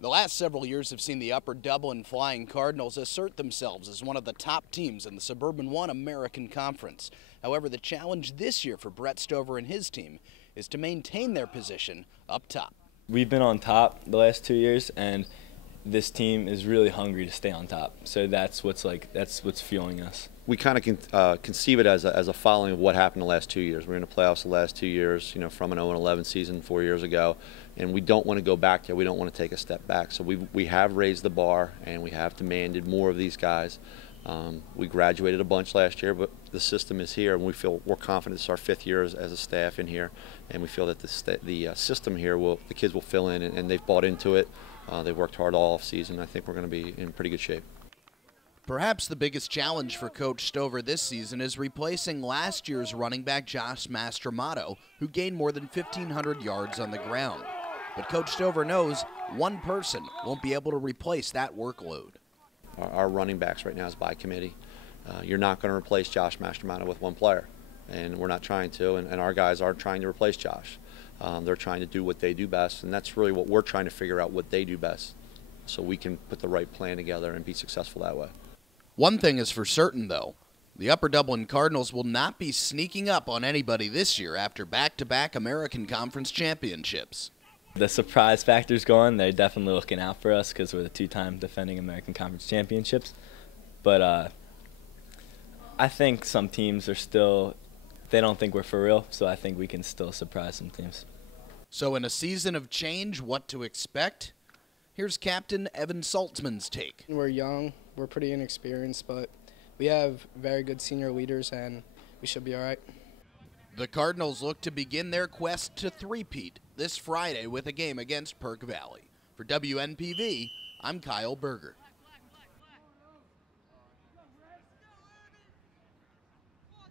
The last several years have seen the Upper Dublin Flying Cardinals assert themselves as one of the top teams in the Suburban I American Conference. However, the challenge this year for Brett Stover and his team is to maintain their position up top. We've been on top the last 2 years, and this team is really hungry to stay on top. So that's what's fueling us. We kind of conceive it as a following of what happened the last 2 years. We're in the playoffs the last 2 years, from an 0-11 season 4 years ago, and we don't want to go back there. We don't want to take a step back. So we have raised the bar, and we have demanded more of these guys. We graduated a bunch last year, but the system is here, and we're confident. It's our 5th year as a staff in here, and we feel that the system here the kids will fill in, and they've bought into it. They've worked hard all off season. I think we're going to be in pretty good shape. Perhaps the biggest challenge for Coach Stover this season is replacing last year's running back Josh Mastromato, who gained more than 1,500 yards on the ground. But Coach Stover knows one person won't be able to replace that workload. Our running backs right now is by committee. You're not going to replace Josh Mastromato with one player, and we're not trying to, and our guys aren't trying to replace Josh. They're trying to do what they do best, and that's really what we're trying to figure out, what they do best, so we can put the right plan together and be successful that way. One thing is for certain, though. The Upper Dublin Cardinals will not be sneaking up on anybody this year after back-to-back American Conference championships. The surprise factor's gone. They're definitely looking out for us because we're the 2-time defending American Conference championships. But I think some teams they don't think we're for real, so I think we can still surprise some teams. So in a season of change, what to expect? Here's Captain Evan Saltzman's take. We're young, we're pretty inexperienced, but we have very good senior leaders, and we should be all right. The Cardinals look to begin their quest to three-peat this Friday with a game against Perk Valley. For WNPV, I'm Kyle Berger.